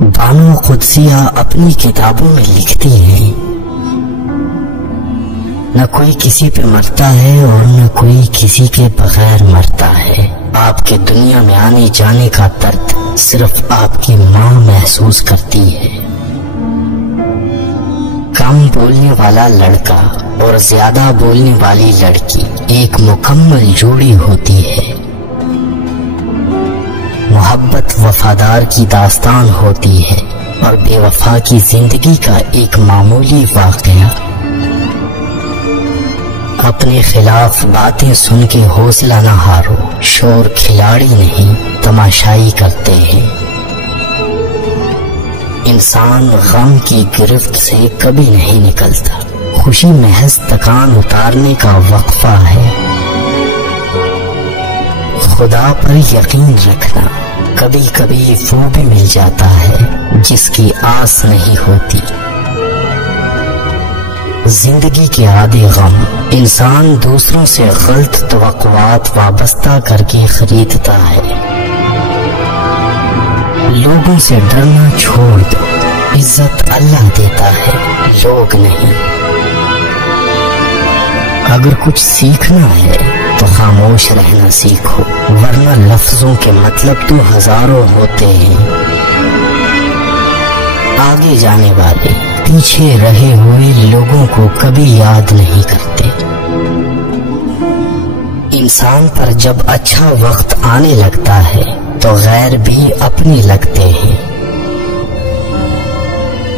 بانو قدسیہ اپنی کتابوں میں لکھتی ہیں، نہ کوئی کسی پہ مرتا ہے اور نہ کوئی کسی کے بغیر مرتا ہے۔ آپ کے دنیا میں آنے جانے کا درد صرف آپ کی ماں محسوس کرتی ہے۔ کم بولنے والا لڑکا اور زیادہ بولنے والی لڑکی ایک مکمل جوڑی ہوتی ہے۔ محبت وفادار کی داستان ہوتی ہے اور بے وفا کی زندگی کا ایک معمولی واقعہ۔ اپنے خلاف باتیں سن کے حوصلہ نہ ہارو، شور کھلاڑی نہیں تماشائی کرتے ہیں۔ انسان غم کی گرفت سے کبھی نہیں نکلتا، خوشی محض تکان اتارنے کا وقفہ ہے۔ خدا پر یقین رکھنا، کبھی کبھی وہ بھی مل جاتا ہے جس کی آس نہیں ہوتی۔ زندگی کے عادی غم انسان دوسروں سے غلط توقعات وابستہ کر کے خریدتا ہے۔ لوگوں سے ڈرنا چھوڑ دو، عزت اللہ دیتا ہے، لوگ نہیں۔ اگر کچھ سیکھنا ہے تو خاموش رہنا سیکھو، ورنہ لفظوں کے مطلب تو ہزاروں ہوتے ہیں۔ آگے جانے والے پیچھے رہے ہوئے لوگوں کو کبھی یاد نہیں کرتے۔ انسان پر جب اچھا وقت آنے لگتا ہے تو غیر بھی اپنے لگتے ہیں۔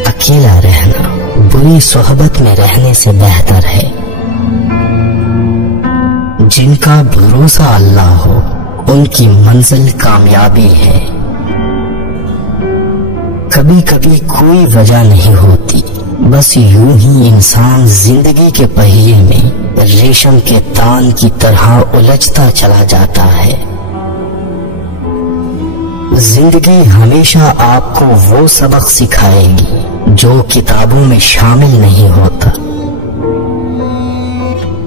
اکیلا رہنا بری صحبت میں رہنے سے بہتر ہے۔ جن کا بھروسہ اللہ ہو ان کی منزل کامیابی ہے۔ کبھی کبھی کوئی وجہ نہیں ہوتی، بس یوں ہی انسان زندگی کے پہیے میں ریشم کے تان کی طرح الجھتا چلا جاتا ہے۔ زندگی ہمیشہ آپ کو وہ سبق سکھائے گی جو کتابوں میں شامل نہیں ہوتا۔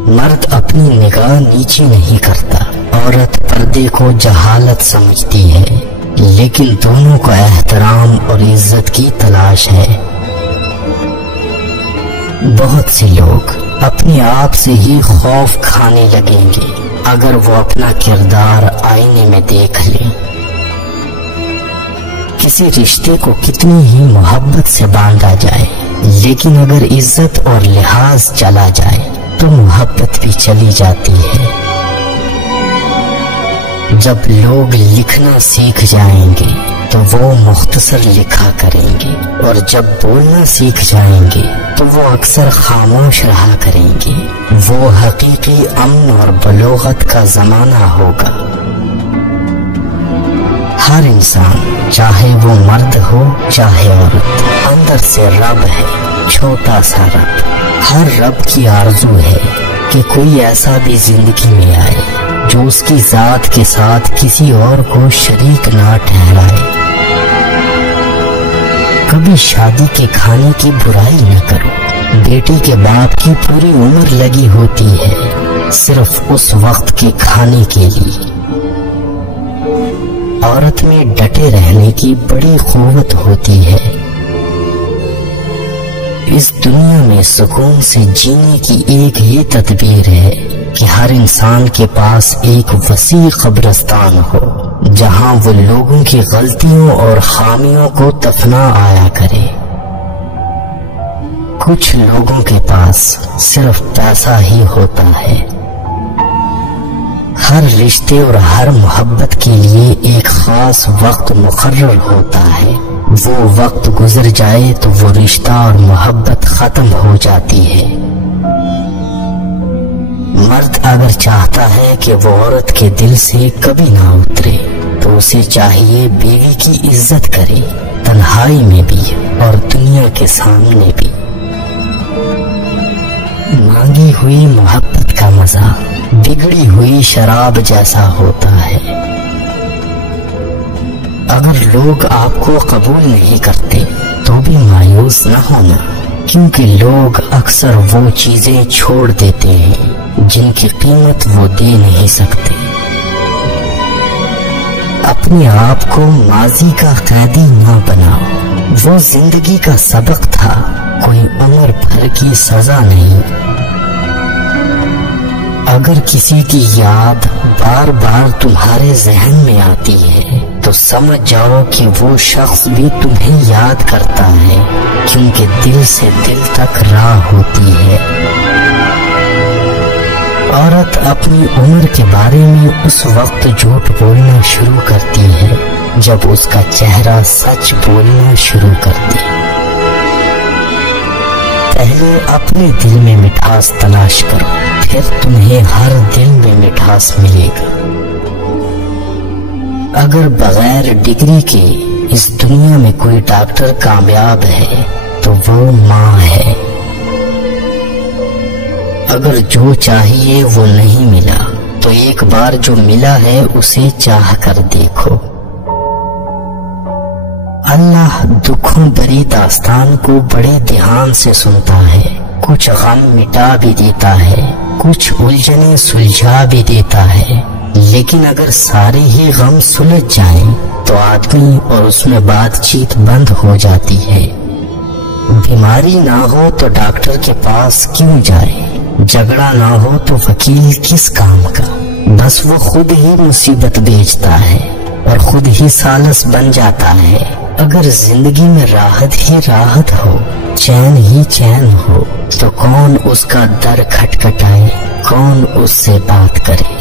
مرد اپنی نگاہ نیچی نہیں کرتا، عورت پردے کو جہالت سمجھتی ہے، لیکن دونوں کو احترام اور عزت کی تلاش ہے۔ بہت سے لوگ اپنے آپ سے ہی خوف کھانے لگیں گے اگر وہ اپنا کردار آئینے میں دیکھ لیں۔ کسی رشتے کو کتنی ہی محبت سے باندھا جائے، لیکن اگر عزت اور لحاظ چلا جائے تو محبت بھی چلی جاتی ہے۔ جب لوگ لکھنا سیکھ جائیں گے تو وہ مختصر لکھا کریں گے، اور جب بولنا سیکھ جائیں گے تو وہ اکثر خاموش رہا کریں گے۔ وہ حقیقی امن اور بلوغت کا زمانہ ہوگا۔ ہر انسان، چاہے وہ مرد ہو چاہے عورت، اندر سے رب ہے، چھوٹا سا رب۔ ہر رب کی آرزو ہے کہ کوئی ایسا بھی زندگی میں آئے جو اس کی ذات کے ساتھ کسی اور کو شریک نہ ٹھہرائے۔ کبھی شادی کے کھانے کی برائی نہ کرو، بیٹی کے باپ کی پوری عمر لگی ہوتی ہے صرف اس وقت کے کھانے کے لیے۔ عورت میں ڈٹے رہنے کی بڑی قوت ہوتی ہے۔ اس دنیا میں سکون سے جینے کی ایک ہی تدبیر ہے کہ ہر انسان کے پاس ایک وسیع قبرستان ہو جہاں وہ لوگوں کی غلطیوں اور خامیوں کو دفنا آیا کرے۔ کچھ لوگوں کے پاس صرف پیسہ ہی ہوتا ہے۔ ہر رشتے اور ہر محبت کے لیے ایک خاص وقت مقرر ہوتا ہے۔ وہ وقت گزر جائے تو وہ رشتہ اور محبت ختم ہو جاتی ہے۔ مرد اگر چاہتا ہے کہ وہ عورت کے دل سے کبھی نہ اترے تو اسے چاہیے بیوی کی عزت کرے، تنہائی میں بھی اور دنیا کے سامنے بھی۔ مانگی ہوئی محبت کا مزہ بگڑی ہوئی شراب جیسا ہوتا ہے۔ اگر لوگ آپ کو قبول نہیں کرتے تو بھی مایوس نہ ہونا، کیونکہ لوگ اکثر وہ چیزیں چھوڑ دیتے ہیں جن کی قیمت وہ دے نہیں سکتے۔ اپنے آپ کو ماضی کا قیدی نہ بناؤ، وہ زندگی کا سبق تھا، کوئی عمر بھر کی سزا نہیں۔ اگر کسی کی یاد بار بار تمہارے ذہن میں آتی ہے تو سمجھ جاؤ کہ وہ شخص بھی تمہیں یاد کرتا ہے، کیونکہ دل سے دل تک راہ ہوتی ہے۔ عورت اپنی عمر کے بارے میں اس وقت جھوٹ بولنا شروع کرتی ہے جب اس کا چہرہ سچ بولنا شروع کرتی ہے۔ پہلے اپنے دل میں مٹھاس تلاش کرو، پھر تمہیں ہر دل میں مٹھاس ملے گا۔ اگر بغیر ڈگری کے اس دنیا میں کوئی ڈاکٹر کامیاب ہے تو وہ ماں ہے۔ اگر جو چاہیے وہ نہیں ملا تو ایک بار جو ملا ہے اسے چاہ کر دیکھو۔ اللہ دکھوں بری داستان کو بڑے دھیان سے سنتا ہے، کچھ غم مٹا بھی دیتا ہے، کچھ الجھنیں سلجھا بھی دیتا ہے، لیکن اگر سارے ہی غم سلجھ جائیں تو آدمی اور اس میں بات چیت بند ہو جاتی ہے۔ بیماری نہ ہو تو ڈاکٹر کے پاس کیوں جائے، جھگڑا نہ ہو تو وکیل کس کام کا، بس وہ خود ہی مصیبت بیچتا ہے اور خود ہی سالس بن جاتا ہے۔ اگر زندگی میں راحت ہی راحت ہو، چین ہی چین ہو، تو کون اس کا در کھٹکھٹائے، کون اس سے بات کرے۔